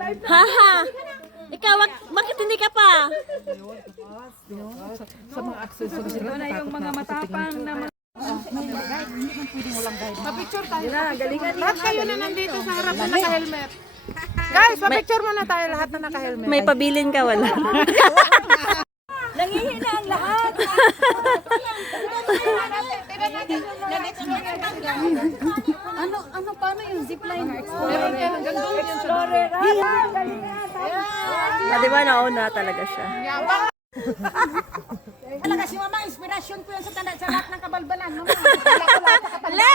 Haha! Ikaw, bakit hindi ka pa? Sa mga accessories Ito na yung mga matapang na Pa-picture tayo. galingan Lahat kayo na nandito sa harap na naka-helmet. Guys, pa-picture muna tayo lahat na naka-helmet. May pabilin ka, wala. Nangihina ang lahat. Ano paano yung zipliner? Meron yan, hanggang doon yan siya. Di ba nauna talaga siya? Talaga si Mama, inspirasyon ko yan sa lahat ng kabalbalan. Mama. Hello!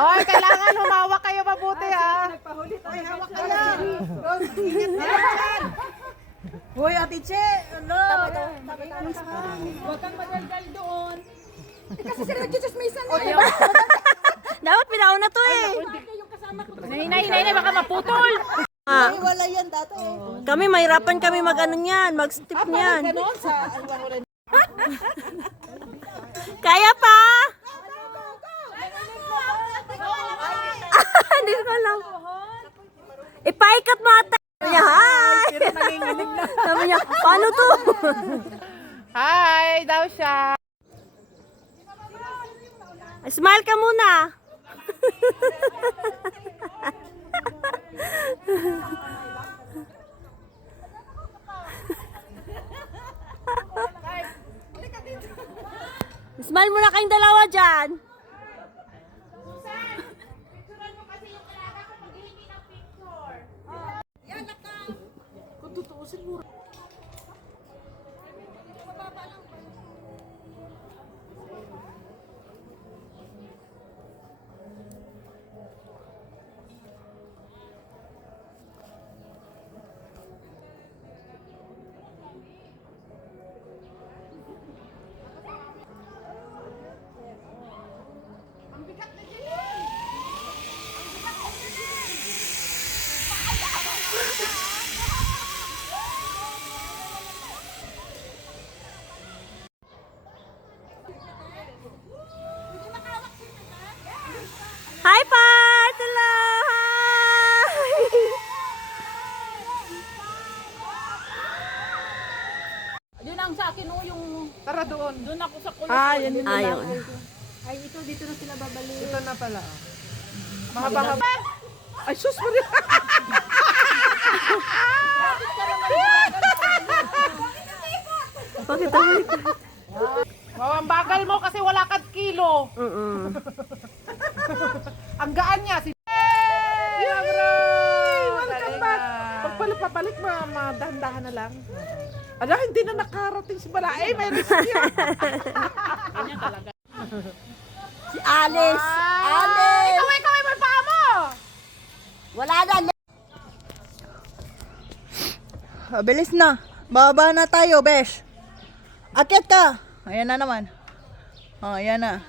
Oy, kailangan humawak kayo mabuti ha. Hoy, Ate Che! Hello! Huwag kang madaldal doon. Kasi sila nagchichismisan eh. Dapat pinauna to eh. Nay, baka maputol. Ah, Wala yan dati eh. kami, mahirapan kami mag-ano niyan, mag-step niyan. Ganon sa alwan-wala. Kaya pa! Hindi ko alam. Ipaikat mo ata. Sabi niya, hi! Sabi niya, paano to? Hi, daw siya. Smile ka muna. Smile muna kayong dalawa dyan. Hi, Pat! Hello! Hi! Yun ang sa akin oh, yung Tara doon. doon ako sa kulit. Yan din Ayun. Ay, dito na sila babalik. Ito na pala. Mahaba-haba. Ay, sus mo rin. Bakit ako? Wow, ang bagal mo kasi wala kang kilo. Ang gaan niya. Hey! Welcome back. Pagpapalik, madahan-dahan na lang. Ala, hindi na nakarating si Balae. May risk yan. Si Alice! Alice! Ikaw, may paa mo! Wala na! Bilis na. Baba na tayo, besh. Akyat ka. Ayan na naman. Oh, ayan na.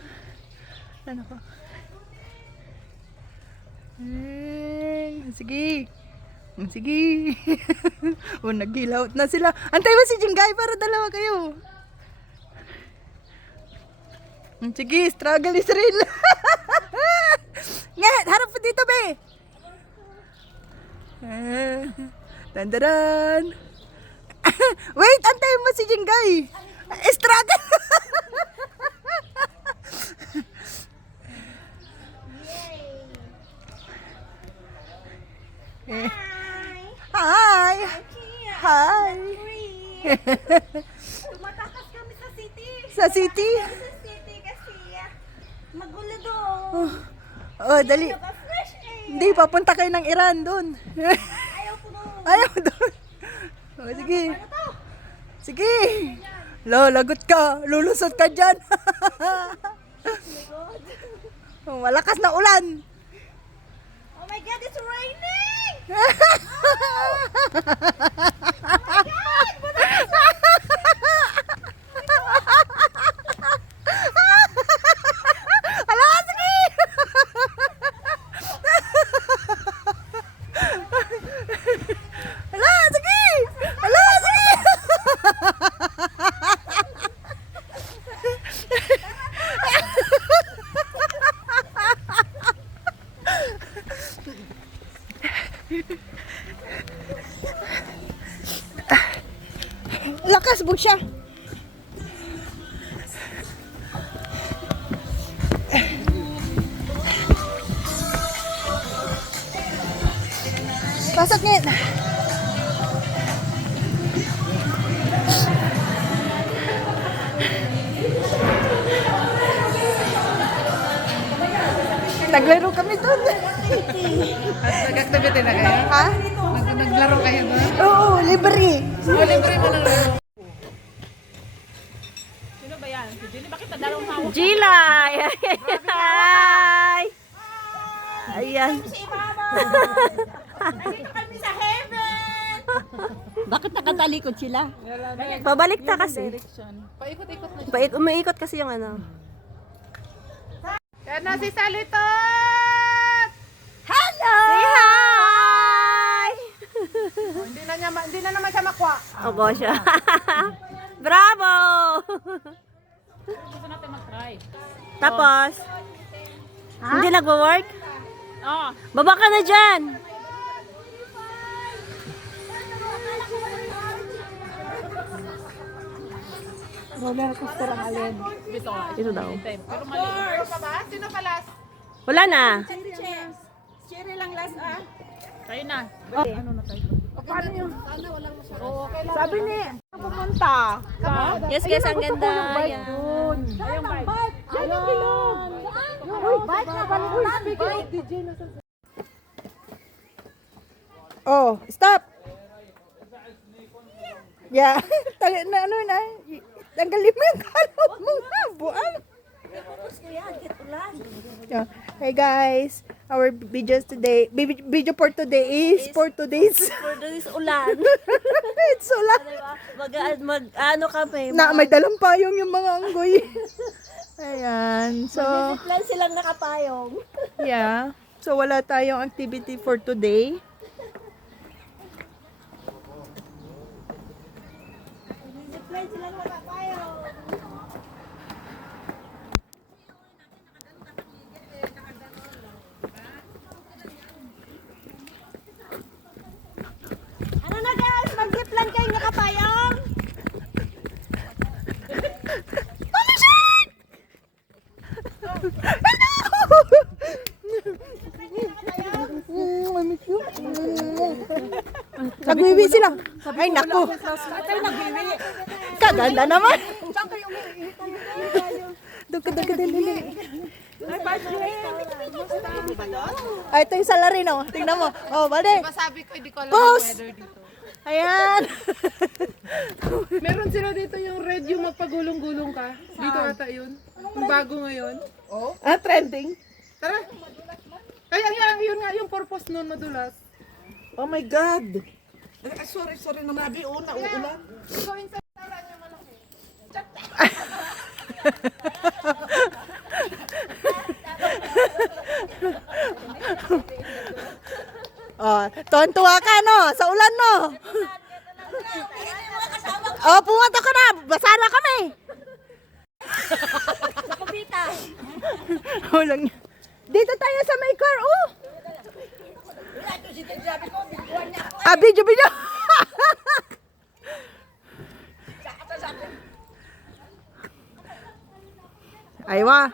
Ano ko? Sige. Sige. Oh, nag-gilaut na sila. Antay mo si Jingay para dalawa kayo. Sige, struggle is real. Nget, harap po dito, be. Tandaran. Wait, antay mo si Jingay. Struggle. Hi. Hi. Tumatakas kami sa city. Sa city? Sa city kasi magulo doon. Oh, dali. Fresh air. Hindi, papunta kayo ng Iran doon. Ayaw ko doon. Ayaw doon. Oh, sige. Sige. Lo, lagot ka. Lulusot ka dyan. Oh, malakas na ulan. Oh my God, it's raining! Ala, sige. Ala, sige. Ala, sige. Nalubog siya. Pasok ngit. Naglaro kami doon. At nag-activity na kayo? Ha? Naglaro kayo doon? Oo, libre. Libre mo ng laro. Gila! Hi! Ayan. Bakit nakatalikod sila? Pabalik ta kasi. Paikot-ikot na. Umiikot kasi yung ano. Yan na si Salitot! Hello! Say hi! Hindi na naman siya makwa. Opo siya. Bravo! Gusto natin mag-try. Tapos, hindi nagwo-work? Oo. Baba ka na dyan! Gusto ko. Ito daw. Pero mali. Ano pa ba? Sino palas? Wala na. Cherry lang last Tayo na. Sabi ni, pumunta. Yes, guys, ang ganda. Ayan. Oh, stop. Yeah. Ano na? Tanggalin mo yung kalot mo nga, buang. Yeah. Hey guys, our videos today, video for today is for today's. For this ulan. It's ulan. Ano kami? Na may dalampayong yung mga anggoy. Ayan. So, Plan silang nakapayong. yeah. So wala tayong activity for today. Plan silang nakapayong. Ano na guys? Mag-plan kayo nakapayong? I miss you. Nagwiwi sila. Ay, naku. Kaganda naman. Dali. Ay, ito yung salary, no? Tingnan mo. Oh, bale. Sabi ko, hindi ko alam Boss! ang weather dito. Ayan. Meron sila dito yung red yung magpagulong-gulong ka. Dito ata yun. Yung bago ngayon. Oh? Trending. Tara. Ay, yun nga yung purpose nun, madulas. Oh my God! Sorry na nabi, nauulan. Ikaw yung tara niya malaki. Oh, tuwan-tuwa ka, no? Sa ulan, no? Oh, pumunta ka na. Basa na kami. Sa kubita. Walang... Dito tayo sa may car, oh. Ah, video. Aywa.